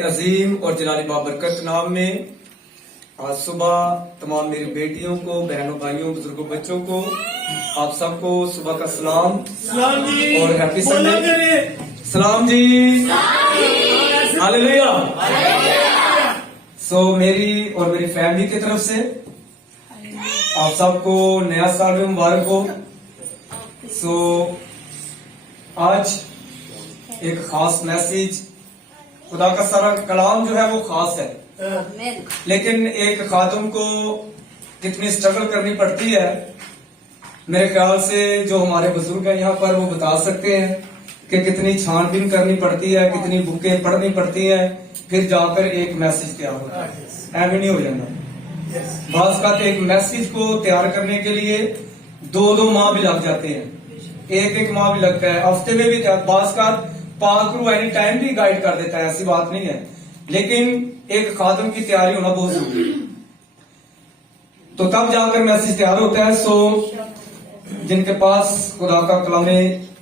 अजीम और जलाली बाबरकत नाम में आज सुबह तमाम मेरी बेटियों को, बहनों, भाइयों, बुजुर्गों, बच्चों को, आप सबको सुबह का सलाम और हैप्पी संडे। सलाम जी, हालेलुया। सो मेरी और मेरी फैमिली की तरफ से आप सबको नया साल में मुबारक हो। सो आज एक खास मैसेज, खुदा का सारा कलाम जो है वो खास है, लेकिन एक खातून को कितनी स्ट्रगल करनी पड़ती है, मेरे ख्याल से जो हमारे बुजुर्ग हैं यहाँ पर वो बता सकते हैं कि कितनी छानबीन करनी पड़ती है, कितनी बुकें पढ़नी पड़ती है, फिर जाकर एक मैसेज तैयार होता है। ऐसे नहीं हो जाता। बात का एक मैसेज को तैयार करने के लिए 2-2 माह भी लग जाते हैं, 1-1 माह भी लगता है, हफ्ते में भी। बात का पाकरू एनी टाइम भी गाइड कर देता है, ऐसी बात नहीं है, लेकिन एक खातम की तैयारी होना बहुत जरूरी है, तो तब जाकर मैसेज तैयार होता है। सो जिनके पास खुदा का कलाम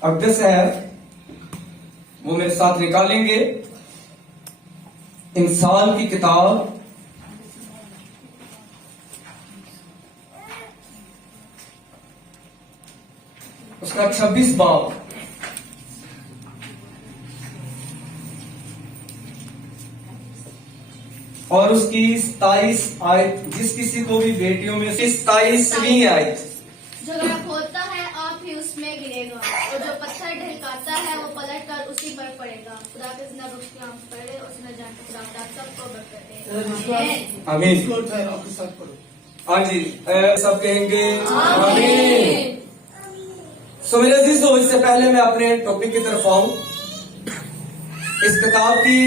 अक़दस है वो मेरे साथ निकालेंगे इंसान की किताब उसका 26 बाब और उसकी 27 आयत। जिस किसी को भी बेटियों में 27वीं आयत। जो गड्ढा खोदता है आप ही उसमें गिरेगा, और जो पत्थर ढलकाता है वो पलट कर उसी पर पड़ेगा। खुदा के जिंदा बख्शी हम पढ़े और सुना जान खुदा सबको बरकत दे। आमीन। हाँ जी, सब कहेंगे आमीन। सो मेरे अजीज दोस्त, इससे पहले मैं अपने टॉपिक की तरफ आऊं, इस किताब की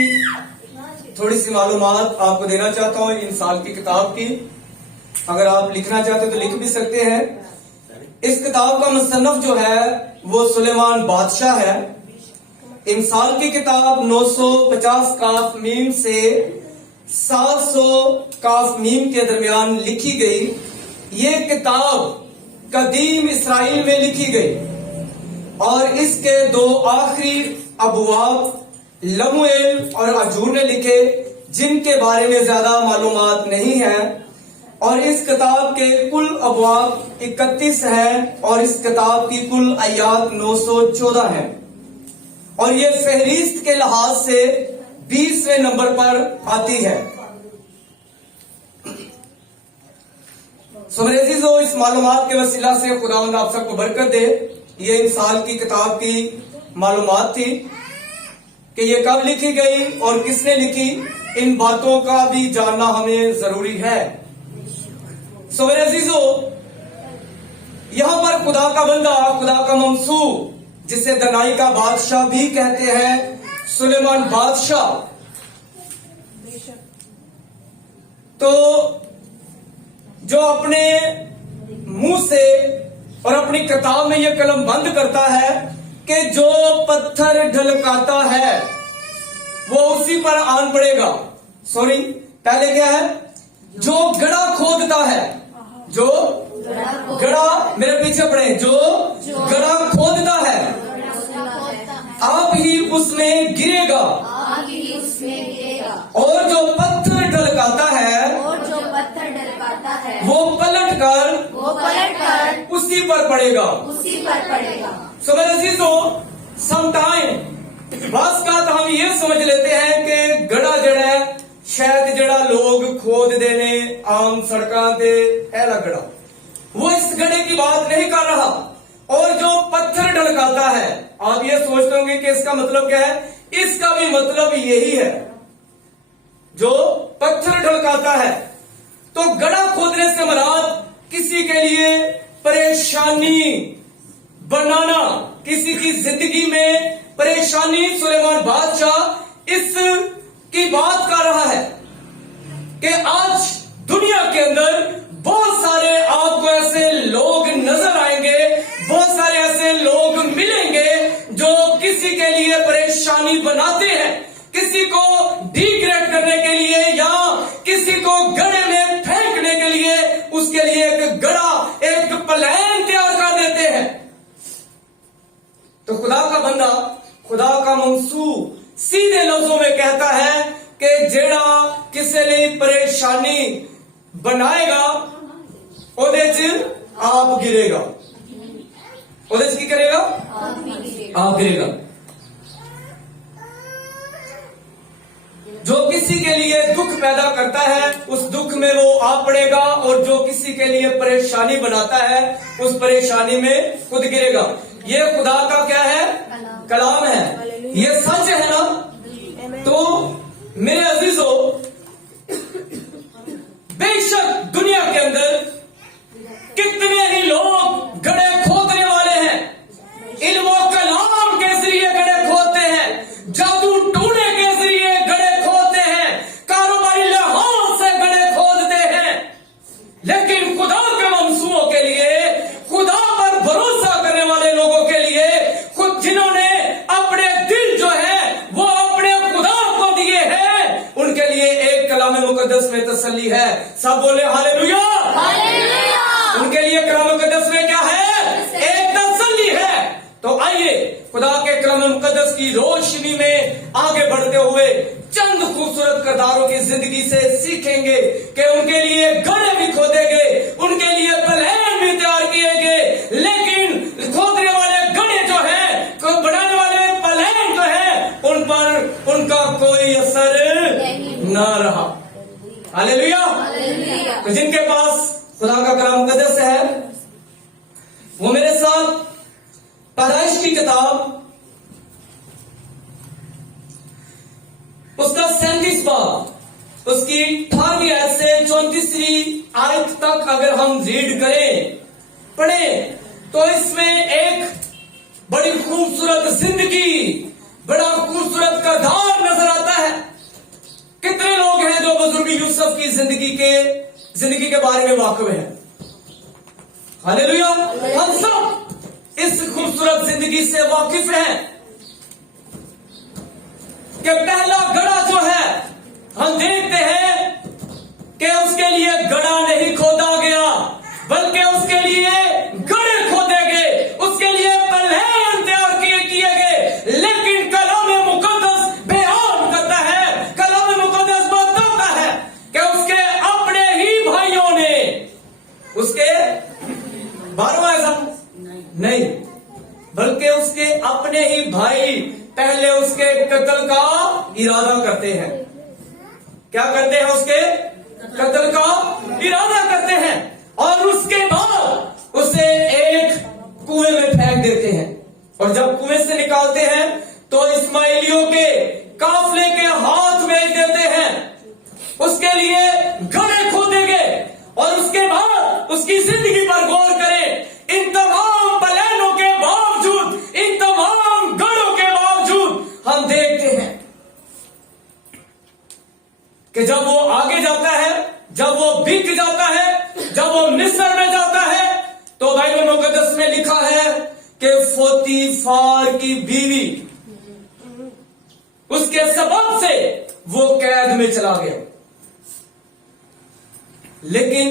थोड़ी सी मालूमात आपको देना चाहता हूं। इन साल की किताब की अगर आप लिखना चाहते हो तो लिख भी सकते हैं। इस किताब का मुसन्नफ जो है वो सुलेमान बादशाह है। इन साल की किताब 950 काफ मीम से 700 काफ मीम के दरमियान लिखी गई। ये किताब कदीम इसराइल में लिखी गई और इसके 2 आखिरी अबवाब लमुएल और अजूर ने लिखे, जिनके बारे में ज्यादा मालूमात नहीं है। और इस किताब के कुल अबवाब 31 हैं और इस किताब की कुल आयात 914 हैं और ये फहरिस्त के लिहाज से 20वें नंबर पर आती है। सुमरेज़ीज़ो, इस मालूमात के वसीला से खुदावंद आप सबको बरकत दे। ये इन साल की किताब की मालूमात थी कि ये कब लिखी गई और किसने लिखी, इन बातों का भी जानना हमें जरूरी है। सो मेरे अजीजों, यहां पर खुदा का बंदा, खुदा का ममसू, जिसे दनाई का बादशाह भी कहते हैं, सुलेमान बादशाह, तो जो अपने मुंह से और अपनी किताब में यह कलम बंद करता है कि जो पत्थर ढलकाता है वो उसी पर आन पड़ेगा। सॉरी, पहले क्या है? जो गड़ा खोदता है, जो गड़ा, मेरे पीछे पड़े, जो गड़ा खोदता है आप ही उसमें गिरेगा, और जो पत्थर ढलकाता है वो पलट कर उसी पर पड़ेगा। सो मेरे अजीजों, समटाइम बस का तो हम ये समझ लेते हैं कि गड़ा जड़ा है, शायद जड़ा लोग खोद देने आम सड़कों ते ऐला गड़ा, वो इस गड़े की बात नहीं कर रहा। और जो पत्थर ढलकाता है, आप ये सोचते होंगे कि इसका मतलब क्या है? इसका भी मतलब यही है, जो पत्थर ढलकाता है। तो गड़ा खोदने से मुराद किसी के लिए परेशानी बनाना, किसी की जिंदगी में परेशानी। सुलेमान बादशाह इस की बात कर रहा है कि आज दुनिया के अंदर बहुत सारे आपको ऐसे लोग नजर आएंगे, बहुत सारे ऐसे लोग मिलेंगे जो किसी के लिए परेशानी बनाते हैं, किसी को डिग्रेड करने के लिए या किसी को गड़े में फेंकने के लिए, उसके लिए एक गड़ा, एक प्लान तैयार कर देते हैं। तो खुदा का बंदा, खुदा का मंसूब सीधे लफ्जों में कहता है कि जेड़ा किसी लिए परेशानी बनाएगा ओदे च आप गिरेगा। ओदे च की करेगा? आप गिरेगा। जो किसी के लिए दुख पैदा करता है उस दुख में वो आ पड़ेगा, और जो किसी के लिए परेशानी बनाता है उस परेशानी में खुद गिरेगा। ये खुदा का क्या है? कलाम है। ये सच है ना? तो मेरे अजीजों, बेशक दुनिया के अंदर कितने ही लोग गड्ढे खोदने वाले हैं, इल्म और कलाम के जरिए गड्ढे खोदते हैं, जादू टूने के जरिए गड्ढे खोदते हैं, कारोबारी लिहाज से गड्ढे खोदते हैं, लेकिन खुदा के मंसूबों के लिए, खुदा पर भरोसा करने वाले लोगों के लिए, खुद जिन्होंने अपने दिल जो है वो अपने खुदा को दिए हैं, उनके लिए एक कलाम मुकद्दस में तसल्ली है। सब बोले हालेलुया। उनके लिए कलाम मुकद्दस में क्या है? एक तसल्ली है। तो आइए खुदा के कलाम मुकद्दस की रोशनी में आगे बढ़ते हुए चंद खूबसूरत किरदारों की जिंदगी से सीखेंगे कि उनके लिए गड्ढे भी खोदे गए, उनके लिए प्लान भी तैयार किए गए, लेकिन खोदने वाले गड्ढे जो है, बनाने वाले प्लान जो है, उन पर उनका कोई असर ना रहा। हालेलुया। तो जिनके पास खुदा का कलाम मुकद्दस है वो मेरे साथ पैदाइश की किताब उसका 37 बाब उसकी 18वीं आयत से 34वीं आयत तक अगर हम रीड करें, पढ़ें, तो इसमें एक बड़ी खूबसूरत जिंदगी, बड़ा खूबसूरत किरदार नजर आता है। कितने लोग हैं जो बुजुर्ग यूसुफ की जिंदगी के बारे में वाकिफ हैं? हालेलुया। हम सब इस खूबसूरत जिंदगी से वाकिफ हैं कि पहला गड्ढा जो है, हम देखते हैं कि उसके लिए गड्ढा नहीं खोदा गया, बल्कि उसके लिए गड्ढे खोदे गए, उसके लिए प्लान तैयार किए गए। लेकिन कलाम मुकद्दस बयान करता है, कलाम मुकद्दस बताता है कि उसके अपने ही भाइयों ने, उसके 12वां ऐसा नहीं, बल्कि उसके अपने ही भाई पहले उसके कत्ल का इरादा करते हैं। क्या करते हैं? उसके कत्ल का इरादा करते हैं, और उसके बाद उसे एक कुएं में फेंक देते हैं। और जब कुएं से निकालते हैं तो इस्माइलियों के काफले के हाथ भेज देते हैं। उसके लिए गड्ढे खोदे गए, और उसके बाद उसकी जिंदगी पर गौर करें। इन तमाम प्लानों के बावजूद, इन तमाम गढ़ों के बावजूद, हम देखते हैं कि जब वो आगे जाता है, जब वो बिक जाता है, जब वो मिस्र में जाता है, तो बाइबल मुकद्दस में लिखा है कि पोतीफार की बीवी उसके सबब से वो कैद में चला गया। लेकिन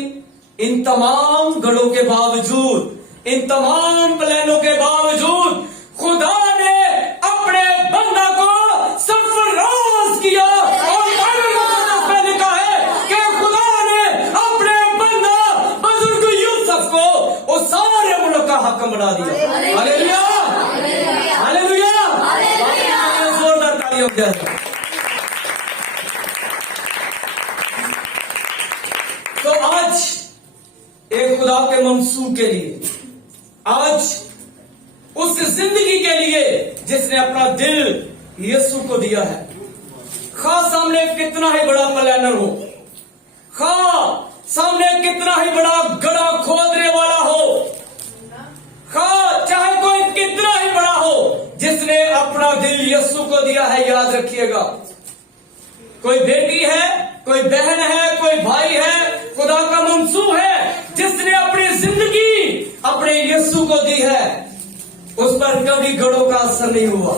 इन तमाम गढ़ों के बावजूद, इन तमाम प्लानों के बावजूद, खुदा ने अपने बंदा को सरफराज किया। और बाइबल मुकद्दस में लिखा है कि खुदा ने अपने बंदा बुजुर्ग यूसुफ को उस सारे मुल्क का हाकिम बना दिया। हालेलुया, हालेलुया, जोरदार तालियों के साथ। तो आज एक खुदा के मंसूब के लिए, आज उस जिंदगी के लिए जिसने अपना दिल यीशु को दिया है, खा सामने कितना ही बड़ा प्लानर हो, खा सामने कितना ही बड़ा गड्ढा खोदने वाला हो, खा चाहे कोई कितना ही बड़ा हो, जिसने अपना दिल यीशु को दिया है, याद रखिएगा, कोई बेटी है, कोई बहन है, कोई भाई है, खुदा का मंसूब है, जिसने अपनी जिंदगी अपने यीशु को दी है, उस पर कभी गढ़ों का असर नहीं हुआ,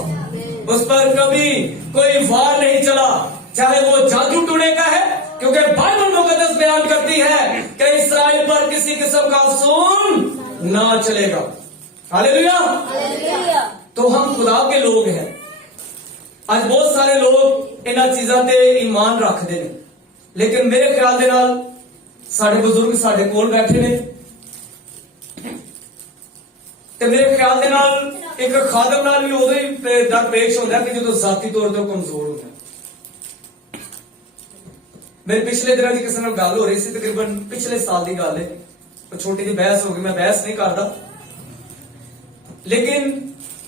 उस पर कभी कोई वार नहीं चला, चाहे वो जादू टूने का है, क्योंकि बाइबल मुकद्दस बयान करती है कि इस्राएल पर किसी किस्म का खून ना चलेगा। हालेलुया। तो हम खुदा के लोग हैं। आज बहुत सारे लोग इन्हां चीजां ते ईमान रखते हैं, लेकिन मेरे ख्याल दे नाल साडे बुजुर्ग साडे कोल बैठे ने, ते मेरे ख्याल दे नाल एक खादम नाल भी उदों ही दरपेश होंदा है कि जो जाती तौर पर कमजोर होंदा। मेरे पिछले दिनों की किसी नाल गल हो रही सी, तकरीबन पिछले साल की गल है, छोटी सी बहस हो गई, मैं बहस नहीं करता, लेकिन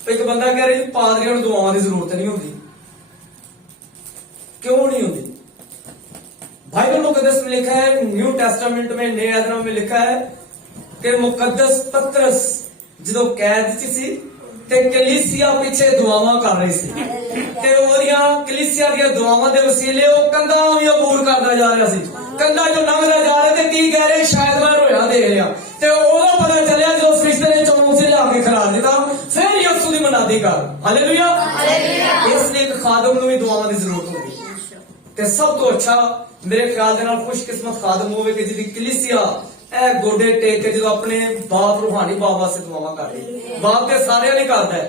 एक बंदा कह रहा जी पादरियां नूं दुआवां की जरूरत नहीं होती। क्यों नहीं होती? बाइबल मुकद्दस में लिखा है, न्यू टेस्टामेंट में, नए आदनामे में लिखा है कि मुकद्दस पतरस जो कैद च सी ते कलीसिया पीछे दुआवां कर रही सी, ते ओदियां कलीसिया दी दुआवां दे वसीले ओ कंधा भी अबूर करदा जा रहा सी। कंधा जो लंघदा जा रहा ते की कह रहे, शायद मैं रोया देख लिया, ते ओदा पता चलिया जो फरिश्ते ने चौंक से ला के खड़ा दिता, फिर यीशु दी मनादी कर। हालेलुया। इसलिए एक खादम नूं भी दुआवां दी जरूरत होगी, ते सब तो अच्छा मेरे ख्याल दे नाल खुशकिस्मत खादम होवे कि जिहदी कलीसिया ए गोडे टेक के जो अपने बाप रूहानी बाप वास्ते दुआवां कर रही। बाप ते सारे नहीं करदा है,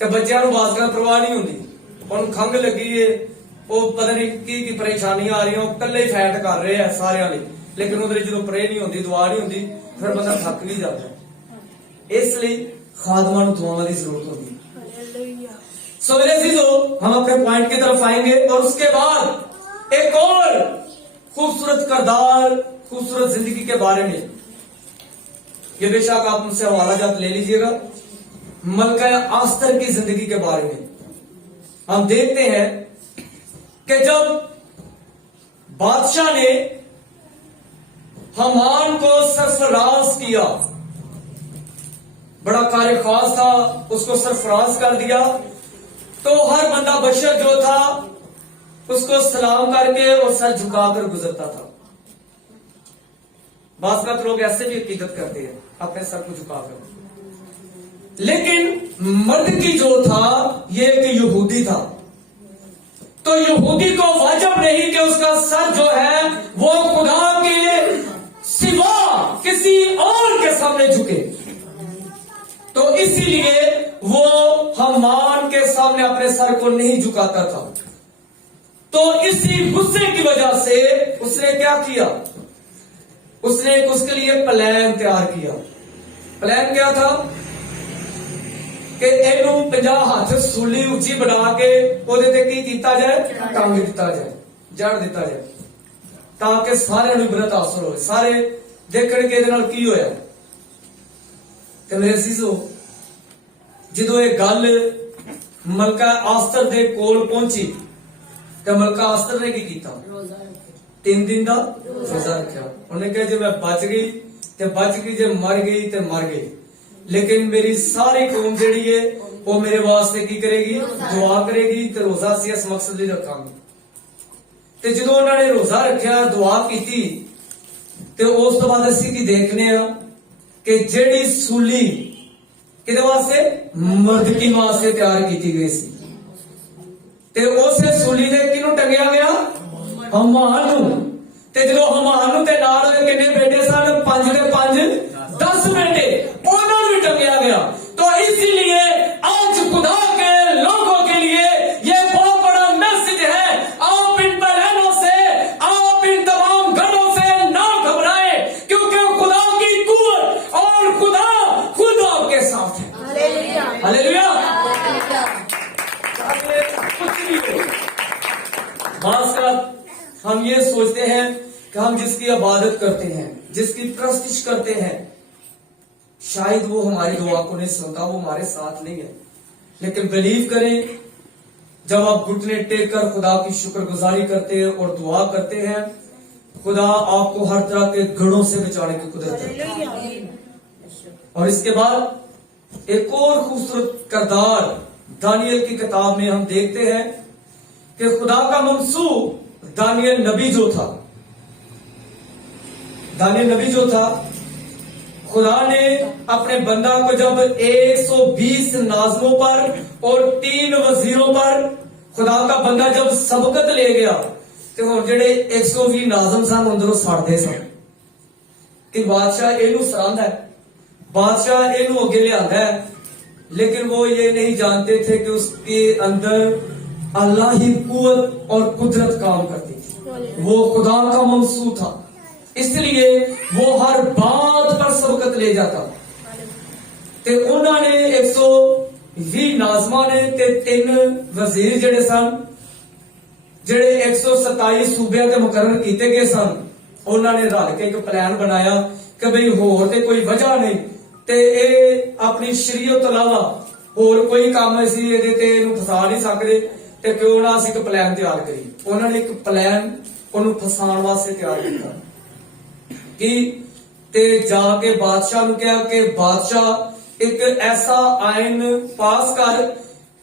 ते बच्चों नूं बास कर परवाह नहीं होंदी, उन्हें खंघ लगी है, वो पता नहीं की परेशानियां आ रही हैं, कल्ले ही फैट कर रहे हैं सारे लिए, लेकिन उधर जो प्रे नहीं होंदी, दुआ नहीं होंदी, फिर बंदा थक भी जाता है। इसलिए खादमां नूं दुआवां की जरूरत होगी। सो मेरे अजीजों, हम अपने पॉइंट की तरफ आएंगे और उसके बाद एक और खूबसूरत किरदार, खूबसूरत जिंदगी के बारे में, ये बेशक आप मुझसे हवाला जात ले लीजिएगा, मलका आस्तर की जिंदगी के बारे में हम देखते हैं कि जब बादशाह ने हामान को सरफराज किया, बड़ा कार्य खास था, उसको सरफराज कर दिया, तो हर बंदा बशर जो था उसको सलाम करके और सर झुकाकर गुजरता था। बात लोग ऐसे भी अकीदत करते हैं अपने सर को झुकाकर, लेकिन मर्द की जो था ये एक यहूदी था, तो यहूदी को वाजिब नहीं कि उसका सर जो है वो खुदा के सिवा किसी और के सामने झुके, तो इसीलिए वो हामान के सामने अपने सर को नहीं झुकाता था। तो इसी गुस्से की वजह से उसने क्या किया, उसने उसके लिए प्लान तैयार किया। प्लान क्या था कि इनू 50 हाथ सूली उची बना के ओदे ते की कीता जाए, टंग दिता जाए, जड़ दिता जाए, ताकि सारे नूं इबरत हासिल हो, सारे देखण के इहदे नाल की होया। ते मेरे अजीजों, जदों ये गल मलका आस्तर दे कोल पहुंची, तो मलका आस्तर ने की कीता, 3 दिन का रोजा रखा। उन्हें कहा जे मैं बच गई ते बच गई, जे मर गई ते मर गई, लेकिन मेरी सारी कौम जेड़ी है वो मेरे वास्ते की करेगी, दुआ करेगी, ते रोजा सी इस मकसद लई रखांगी। ते जदों उन्होंने रोजा रखा, दुआ की, ते उस तो बाद असीं की देखने आ कि जेड़ी सूली किहदे वास्ते, मर्द की वास्ते तैयार की गई सी, ते उसे सूली दे किनू टंगिया गया, हामान नूं। ते जदों हामान नूं ते नाल ओहदे किन्ने बेटे सन, 5 दे 5 10 बेटे, उन्होंने भी टंगिया गया। तो इसीलिए आज खुदा के लोगों के लिए ये बहुत बड़ा मैसेज है, आप इन बहनों से, आप इन तमाम घरों से ना घबराएं, क्योंकि खुदा की कुव्वत और खुदा खुद आपके साथ है। हालेलुया। हम ये सोचते हैं कि हम जिसकी इबादत करते हैं, जिसकी प्रस्तिश करते हैं, शायद वो हमारी दुआ को नहीं सुनता, वो हमारे साथ नहीं है, लेकिन बिलीव करें, जब आप घुटने टेक कर खुदा की शुक्रगुजारी करते हैं और दुआ करते हैं, खुदा आपको हर तरह के गढ़ों से बचाने की कुदरत है। और इसके बाद एक और खूबसूरत किरदार दानियल की किताब में हम देखते हैं कि खुदा का मंसूब दानियल नबी जो था, दानियल नबी जो था, खुदा ने अपने बंदा को जब 120 नाज़मों पर और 3 वजीरों पर खुदा का बंदा जब सबकत ले गया, तो हम जेडे 120 नाज़म सन अंदरों सड़ते सन कि बादशाह इनू सरांदा है, बादशाह इनू अगे लिया है, लेकिन वो ये नहीं जानते थे कि उसके अंदर अल्लाह ही कुव्वत और कुदरत काम करती थी। वो खुदा का ममसू था, इसलिए वो हर बात पर सबकत ले जाता। ते उन्होंने 120 नाजमा ने ते 3 वजीर जड़े सन, ਜਿਹੜੇ 127 सूबे के मुकर्रर किए गए सन, उन्होंने रल के एक प्लान बनाया कि बई होर ते कोई वजह नहीं ते अपनी शरीयत तो इलावा होर कोई काम असीं इहदे ते इहनूं फसा नहीं सकते ते क्यों ना असीं एक प्लान तैयार करिए। उन्होंने एक प्लान उन्होंने फसाण वास्ते तैयार किया कि ते जाके बादशाह नूं कहा कि बादशाह एक ऐसा आइन पास कर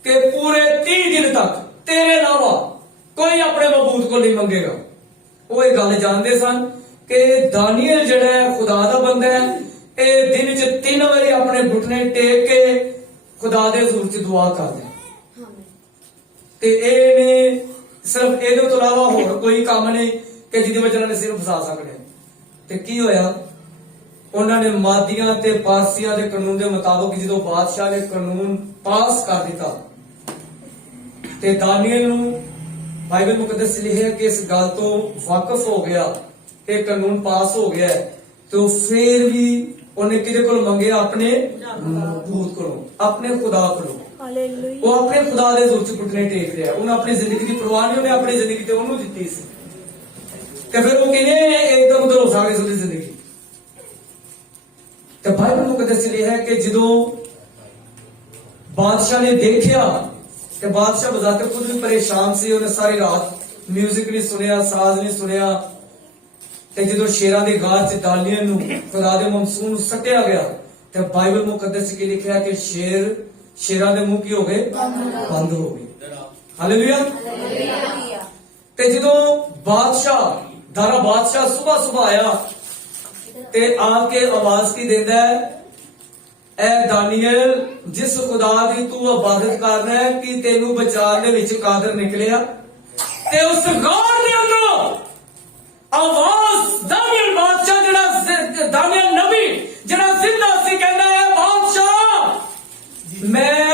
कि पूरे 30 दिन तक तेरे अलावा कोई अपने मबूद को नहीं मंगेगा। वो ये गल जानते सन कि दानियल जिहड़ा है खुदा दा बंदा है, ये दिन च 3 बारी अपने घुटने टेक के खुदा दे हुजूर च दुआ करदा है ते इहने सिर्फ इहदे तो इलावा होर कोई काम नहीं कि जिहदी वजह नाल सिर फसा सकदे। ते की होया, उन्होंने मादियां ते पारसियां दे कानून दे मुताबिक जो बादशाह ने कानून पास कर दिता ते दानियल नूं बाइबल मुकद्दस लिखिया कि इस गल तो वाकफ हो गया कि कानून पास हो गया है, तो फिर भी उन्हें किदे कोल मंगे, अपने मबूद कोलों, अपने खुदा कोलों। वो अपने खुदा दे हुजूर च घुटने टेक रहा, उन्हें अपनी जिंदगी की परवाह नहीं, उन्हें अपनी जिंदगी ते उन्होंने दित्ती सी ते फिर वो किने एकदम उधर हो सकदी उसदी जिंदगी। तो बाइबल मुकद्दस लिखिया है कि जदों बादशाह ने देखिया कि बादशाह बजाते खुद भी परेशान सी, उन्हें सारी रात म्यूजिक नहीं सुनिया, साज नहीं सुनिया, ते जो शेरां दी गार च दानियल नूं खुदा दे ममसून सट्टिया गया ते बाइबल मुकद्दस च लिखिया कि शेरां दे मुंह की हो गए, बंद हो गए। हालेलुया। ते जदों बादशाह सुबह आया ते आके आवाज की देंदा है, ऐ दानियल जिस खुदा दी तू इबादत करना है कि तेनू बचाने दे विच कादर निकलिया, ते उस गार दे अंदर आवाज दानियल बादशाह जिहड़ा दानियल नबी जिहड़ा जिंदा सी कहंदा है, बादशाह मैं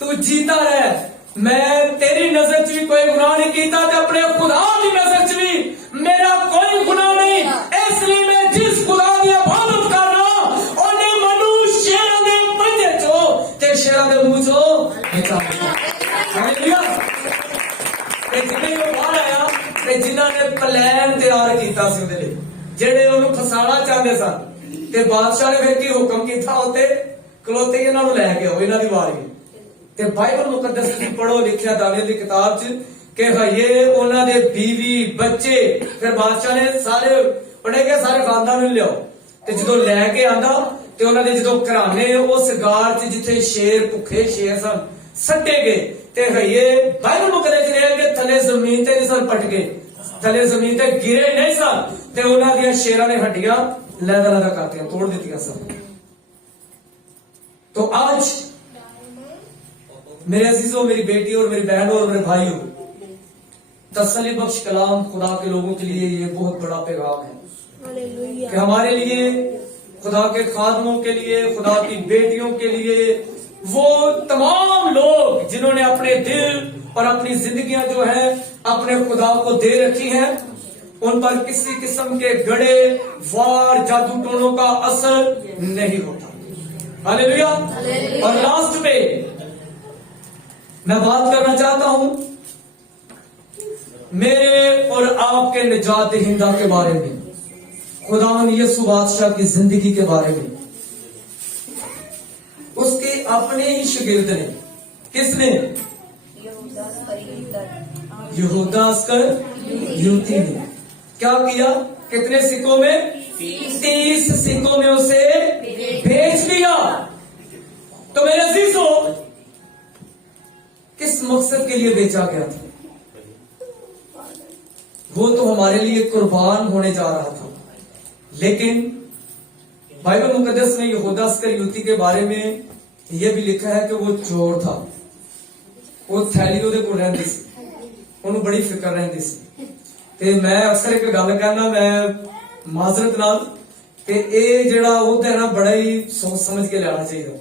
तू जीता रह, मैं तेरी नजर च भी कोई गुनाह नहीं कीता ते अपने खुदा दी नजर च भी मेरा कोई गुनाह नहीं, इसलिए मैं जिस खुदा दी इबादत कर रहा ओने मनु शेरां दे पंजे चो ते शेरां दे मुंह चो बचा लिया। हालेलुया। ते जिन्ने वो बाहर आया ते जिन्हां ने प्लान तैयार कीता सी उहदे लई, जेड़े ओनू फसाना चाहते सन, ते बादशाह ने फिर की हुक्म कीता उत्ते खलोते इन्हां नूं लै के आओ इन्हां दी वारी। ते बाइबल मुकद्दस च पढ़ो लिखिया दानियल दी किताब च कि ये उन्हां दे बीवी बच्चे, फिर बादशाह ने सारे पढ़े गए सारे खानदान नूं लियाओ ते जदों लैके आंदा ते उन्हां दे जदों घराने उस गार च जिथे शेर भुखे शेर सन सट्टे गए ते ये बाइबल मुकद्दस च लिखिया कि थले जमीन ते नहीं सन पट गए, थले जमीन ते गिरे नहीं सन ते उन्हां दी शेरां ने हड्डियां लैदा करके तोड़ दित्तियां सन। तो आज मेरे अजीजों, मेरी बेटी और मेरी बहनों और मेरे भाइयों, तसल्ली बख्श कलाम खुदा के लोगों के लिए ये बहुत बड़ा पैगाम है कि हमारे लिए, खुदा के खादमों के लिए, खुदा की बेटियों के लिए, वो तमाम लोग जिन्होंने अपने दिल और अपनी जिंदगियां जो है अपने खुदा को दे रखी हैं, उन पर किसी किस्म के गड़े वार जादू टोनों का असर नहीं होता। हालेलुया। और लास्ट पे मैं बात करना चाहता हूं मेरे और आपके निजात हिंदा के बारे में, खुदावन यीशु बादशाह की जिंदगी के बारे में। उसके अपने ही शागिर्द ने, किसने? यहूदा अस्करियोती ने क्या किया? कितने सिक्कों में? 30 सिक्कों में उसे भेज दिया। तो मेरे अजीजों, किस मकसद के लिए बेचा गया था? वो तो हमारे लिए कुर्बान होने जा रहा था, लेकिन बाइबल मुकद्दस में यहूदा अस्करियोती के बारे में यह भी लिखा है कि वो चोर था। वो थैली ਉਹਦੇ ਕੋਲ ਰਹਿੰਦੀ ਸੀ, ਉਹਨੂੰ ਬੜੀ ਫਿਕਰ ਰਹਿੰਦੀ ਸੀ। ਤੇ ਮੈਂ ਅਕਸਰ ਇੱਕ ਗੱਲ ਕਹਿਣਾ, ਮੈਂ ਮਾਜ਼ਰਤ ਨਾਲ, ਕਿ ਇਹ ਜਿਹੜਾ ਉਹਦਾ ਨਾ ਬੜਾ ਹੀ ਸੋਚ ਸਮਝ ਕੇ ਲੈਣਾ ਚਾਹੀਦਾ।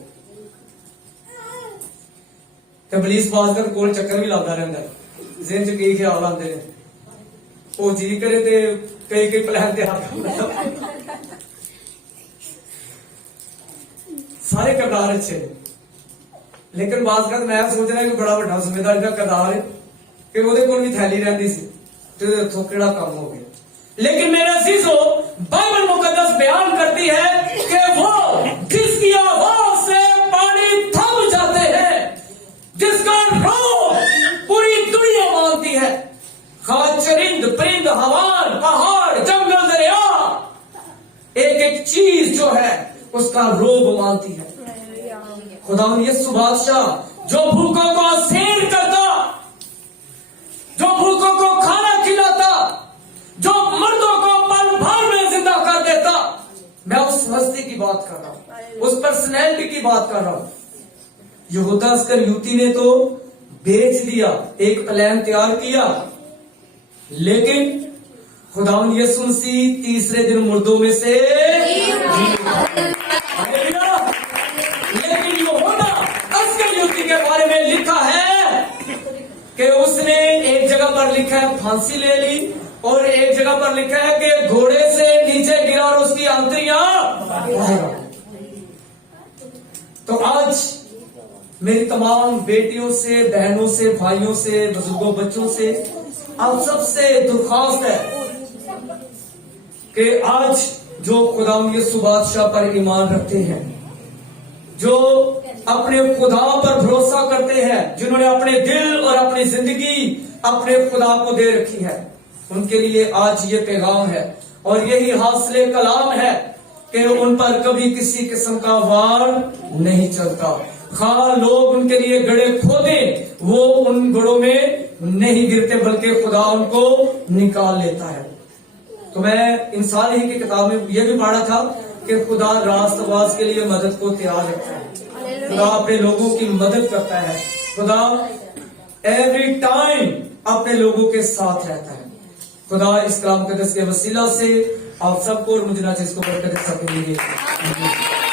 ਤੇ ਪੁਲਿਸ ਪਾਸ ਕਰ ਕੋਲ ਚੱਕਰ ਵੀ ਲਾਉਂਦਾ ਰਹਿੰਦਾ ਜ਼ਿੰਦਗੀ ਚ ਕਈ ਖਿਆਲ ਆਉਂਦੇ ਨੇ ਉਹ ਜੀ ਕਰੇ ਤੇ ਕਈ ਪਲਾਨ ਤੇ ਹੱਥ सारे किरदार अच्छे ने लेकिन बात कर मैं सोच रहा कि बड़ा बड़ा जिम्मेदारी का किरदार है कि ਉਹਦੇ ਕੋਲ ਵੀ थैली रहती सी ਤੇ ਉੱਥੋਂ ਕਿਹੜਾ ਕੰਮ ਹੋ ਗਿਆ लेकिन मेरे अजीजों बाइबल मुकद्दस बयान करती है कि वो जिसकी आवाज से पानी थम जाते हैं जिसका रोब पूरी दुनिया मानती है खास चरिंद परिंद हवान पहाड़ जंगल दरिया एक एक चीज जो है उसका रोब मानती है खुदा यीशु बादशाह जो भूखों को सैर करता जो भूखों को खाना खिलाता जो मर्दों को पल भर में जिंदा कर देता मैं उस हस्ती की बात कर रहा हूं उस पर्सनैलिटी की बात कर रहा हूं यहूदा इस्करियोती ने तो बेच दिया एक प्लान तैयार किया लेकिन खुदा यीशु मसीह तीसरे दिन मुर्दों में से लेकिन यहूदा इस्करियोती के बारे में लिखा है कि उसने एक जगह पर लिखा है फांसी ले ली और एक जगह पर लिखा है कि घोड़े से नीचे गिरा और उसकी आंतरियां तो आज मेरी तमाम बेटियों से बहनों से भाइयों से बुजुर्गों बच्चों से आप सबसे दरख्वास्त है कि आज जो खुदा यीशु बादशाह पर ईमान रखते हैं जो अपने खुदा पर भरोसा करते हैं जिन्होंने अपने दिल और अपनी जिंदगी अपने खुदा को दे रखी है उनके लिए आज ये पैगाम है और यही हासिले कलाम है कि उन पर कभी किसी किस्म का वार नहीं चलता खां लोग उनके लिए गड़े खोदे वो उन गड़ों में नहीं गिरते बल्कि खुदा उनको निकाल लेता है तो मैं इंसान ही की किताब में यह भी पढ़ा था कि खुदा रास्तबाज के लिए मदद को तैयार रखता है खुदा अपने लोगों की मदद करता है खुदा एवरी टाइम अपने लोगों के साथ रहता है खुदा इस कलाम मुकद्दस के वसीला से आप सबको और मुझे ना जिसको बरकत सके